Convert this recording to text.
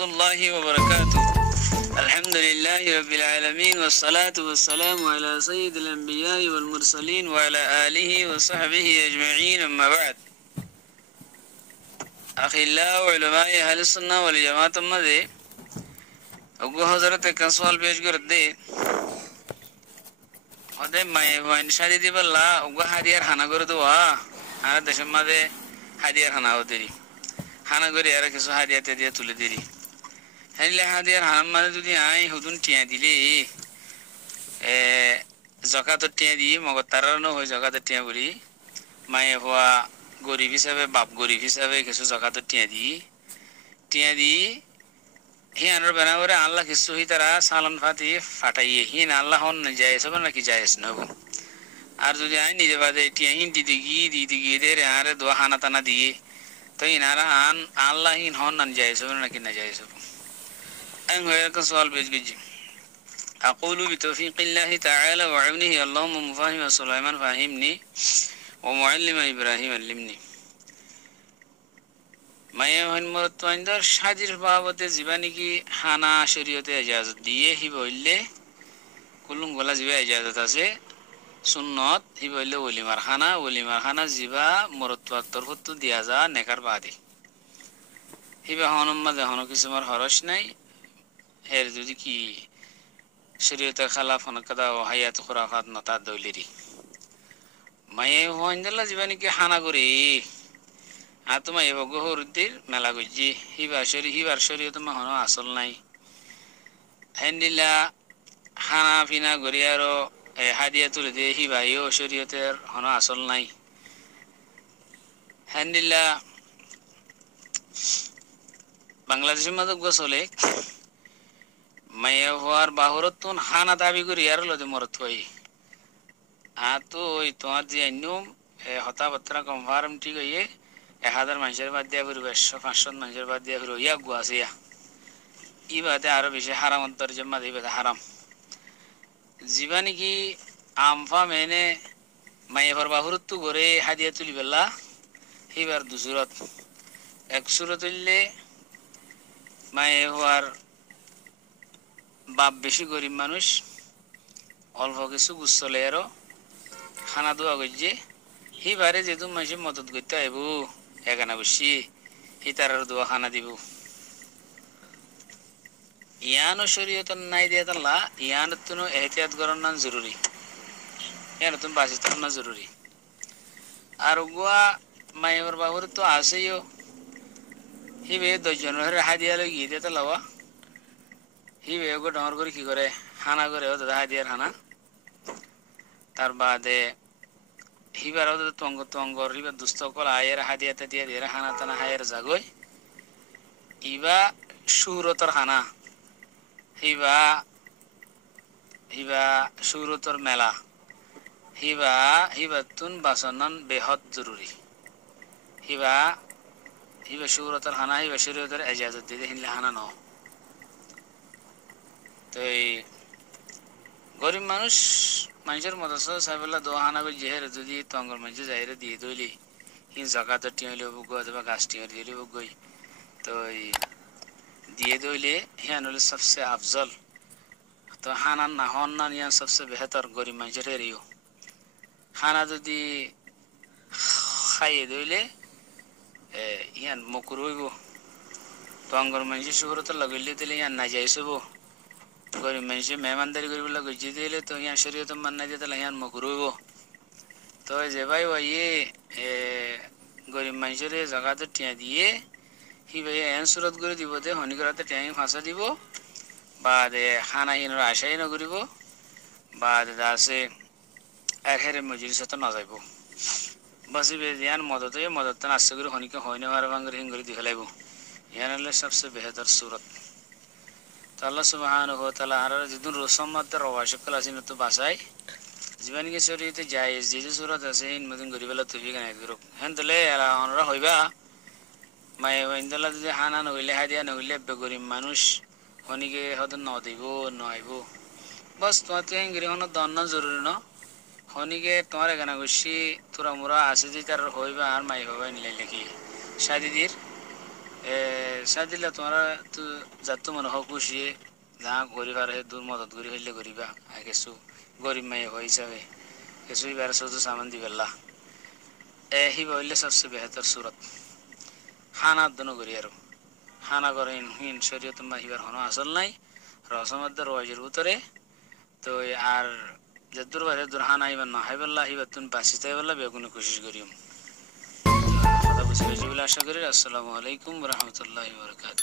الله وبركاته. الحمد لله رب العالمين والصلاة والسلام على سيد الأنبياء والمرسلين وعلى آله وصحبه أجمعين. أما بعد، أخي الله وعلماء أهل السنة والجماعة مدي أقول حضرت كان سؤال بيش قرد هذا ما وين شادي دي بالله أقول هدير هنا قردوا أنا دشم مدي هدير هنا ودري هنا قري أرى كسو هدير تدي تولي دري هني هدير هنا مدي تدي أي هدون تيا دي زكاة تيا دي مغو ترانو هو زكاة تيا بري ما هو গরিব হিসাবে বাপ গরিব হিসাবে কিছু জাকাত টিয়া দি হিয়ানোর বেনা করে আল্লাহ কিছু হি তারা সালান ফাতি ফাটাইয়ে হিন আল্লাহ হন যায়স হবে নাকি যায়স নব আর যদি আই নিজে বাদে টিয়া হিন দিদি গিয়ে দে রে আরে দোয়া হানা টানা দিয়ে তো ইনারা আন আল্লাহ হিন হন না যায়স হবে নাকি না যায়স হবে আই হয়ে কা সওয়াল বেজ গজি أقول بتوفيق الله تعالى وعونه اللهم مفاهم سليمان فاهمني ومعلم إبراهيم علمني মায়া মরত্বন্দর সাজির বাবতে জীবানী কি হানা শরীয়তে ইজাজত দিয়ে হি বললে কুলুম গলা জিবা ইজাজত আছে সুন্নত হি বললে ওলিমার খানা জিবা মরত্বাক তরফত দিয়া যা নেকার বাদে হিবা হনম্মা দেহন কিছুমার হরস নাই হের যদি কি শরীয়তের খালাফ হনকাদা ও হায়াত খুরাফাত নতা দলিরি মায়ে হইন্দলা জীবানী কি হানা করি আর তোমার এবার গহরুদ্দির মেলা গুজি হিবার শরীয় তোমার হন আসল নাই হ্যান্ডিলা হানা ফিনা গড়ি আরো হাদিয়া তুলে দিয়ে হিবাইও শরীয়তের হন আসল নাই হ্যান্ডিলা বাংলাদেশের মধ্যে চলে মাইয়া হওয়ার বাহরতুন হানা দাবি করি আর লদে মরত হই তো ওই তোমার যে নিয়ম হতাবার্তা কনফার্ম ঠিক হইয়ে 1000 মানুষের বাদ দিয়া ঘুরবে 100-500 মানুষের বাদ দিয়া ঘুরবে ইয়া গুয়াছিয়া ই বাদে আরো বেশি হারাম অন্তর জমা দিবে হারাম জীবানি কি আমফা মেনে মাইয়ার বাহুরত্তু করে হাদিয়া তুলি বেলা এইবার দুসুরত এক সুরত হইলে মায়ে হওয়ার বাপ বেশি গরিব মানুষ অল্প কিছু গুছলে আরো খানা দোয়া করছে হিবারে যেহেতু মানুষের মদত করতে আইব এখানে বসি হি তার দোয়া খানা দিব ইয়ানো শরীয়ত নাই দিয়ে তাল্লা ইয়ানত তুনো এহতিয়াত করার না জরুরি ইয়ানত তুমি বাঁচি থাকার না জরুরি আর গোয়া মাইবার বাবুর তো আসেও হিবে 10 জনের হাদিয়া লই গিয়ে দিয়ে তাল্লাওয়া হিবে গো ডর করে কি করে হানা করে ও দাদা হাদিয়ার হানা তার বাদে হিবার ওদের তঙ্গ হিবার দুস্থ কল আয়ের হাদিয়াতে দিয়ে দিয়ে হানা টানা হায়ের জাগই ইবা সুরতর হানা হিবা সুরতর মেলা হিবাতুন বাসনন বেহদ জরুরি হিবা সুরতর হানা হিবা সুরতর এজাজত দিতে হিনলে হানা ন তো গরিব মানুষের মতো সাহেবুল্লাহ দোয়া হানা করে যেহের যদি তঙ্গর মানুষ যাইরে দিয়ে দইলি হিন জাকাত টিঁলে বুক অথবা গাছ টিঁড়ে দিলে বুক গই তো দিয়ে দইলে হিয়ান হলে সবচেয়ে আফজল তো হানা না হন না ইয়ান সবচেয়ে বেহতর গরিব মানুষের হেরিও হানা যদি খাইয়ে দইলে ইয়ান মকুর হইব তঙ্গর মানুষের সুহরত লাগাইলে দিলে ইয়ান না যাইছব গরিব মানুষে মেহমানদারি করি বলে গজি দিলে তো ইয়ান শরীয়ত মান্না দিয়ে তাহলে ইয়ান মকুর হইব তো যে ভাই ইয়ে গরিব মানুষের জায়গাতে টিয়া দিয়ে হি ভাই এন সুরত করে দিব দে হনি করাতে টিয়াই ফাঁসা দিব বা দে খানা ইনোর আশাই নকরিব বা আছে আর হেরে মজুরি সাথে না যাইব বাসিবে ইয়ান মদত আশা করে হনিকে হয় না আর ভাঙ্গর হিঙ্গরি দিয়ে ফেলাইব ইয়ান হলে সবচেয়ে বেহতর সুরত তো আল্লাহ সুবহানাহু ওয়া তাআলা আর যেদিন রসমাতের রওয়াশকল আসিন তো বাসায় জীবন কি শরীয়তে জায়েজ যে সুরত আছে ইন মদিন গরিবেলা তুই কেন গ্রুপ হেন তলে আমরা হইবা মায়ে ওইন্দলা যদি হানা নইলে হাদিয়া নইলে গরিব মানুষ হনিকে হয়তো ন দিব নইব বাস তোমার তো হিঙ্গরি হন দন্ন জরুরি ন হনিকে তোমার এখানে বসি তোরা মোরা আছে যে তার হইবা আর মাই হইবা নিলে নাকি শাদিদির সাদিল্লা তোমরা তো যাতো মনে হোক খুশিয়ে যা গরিবার হে দূর মদত করি হইলে গরিবা আর কিছু গরিব মেয়ে হয়ে হিসাবে কিছুই বেড়া শুধু সামান দিবেল্লা হিবা হইলে সবচেয়ে বেহতর সুরত হানার দনো করি আর হানা করে হিন শরীয়ত মা হিবার হনো আসল নাই রসমাদ্দ রয়েজের ভিতরে তো আর যে দূর বাইরে দূর হানা হিবার না হাইবেল্লা হিবার তুমি বাঁচিতে বললা বেগুনে কোশিশ করিম কথা বুঝে গেছি বলে আশা করি। আসসালামু আলাইকুম রহমতুল্লাহ বরকাত।